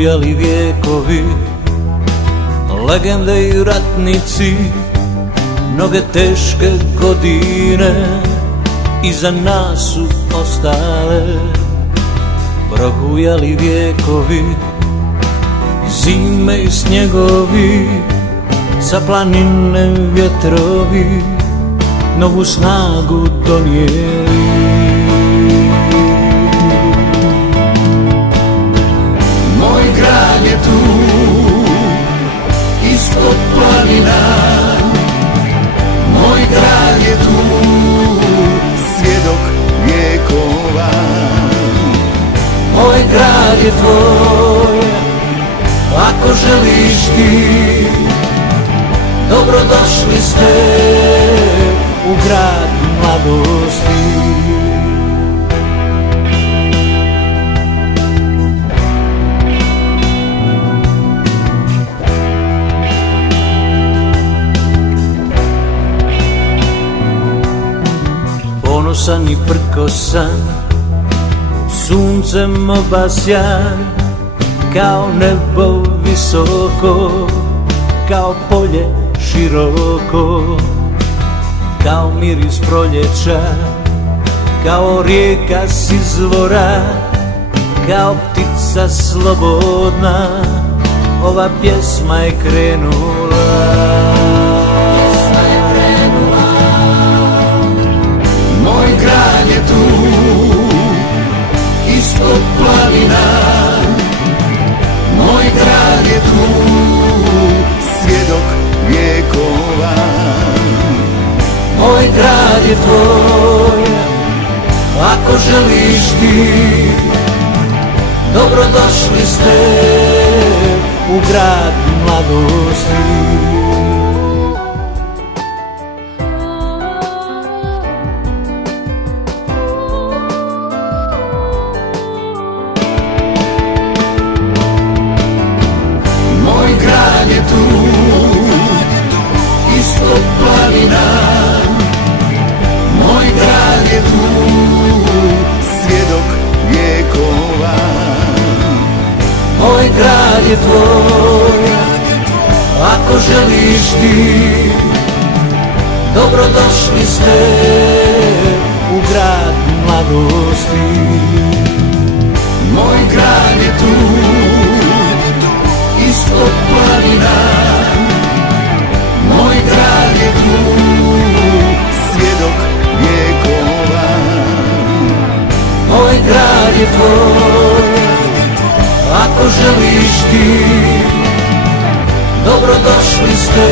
Probujali vijekovi, legende i ratnici, mnoge teške godine iza nas su ostale. Probujali vijekovi, zime i snjegovi, sa planine vjetrovi, novu snagu donijeli. Moj grad je tu, ispod planina. Moj grad je tu, svjedok vjekova. Moj grad je tvoj, ako želiš ti, dobrodošli ste u grad mladosti. Ponosan i prkosan, suncem obasjan, kao nebo visoko, kao polje široko, kao miris proljeća, kao rijeka s izvora, kao ptica slobodna, ova pjesma je krenula. Moj grad je tu, ispod planina. Moj grad je tu, svjedok vjekova. Moj grad je tvoj, ako želiš ti, dobrodošli ste u grad mladosti. Moj grad je tu, ispod planina. Moj grad je tu, svjedok vjekova. Moj grad je tvoj, ako želiš ti, dobrodošli ste u grad mladosti. Moj grad je tu, ispod planina. Moj grad je tu, svjedok vjekova. Moj grad je tvoj, ako želiš ti, dobrodošli ste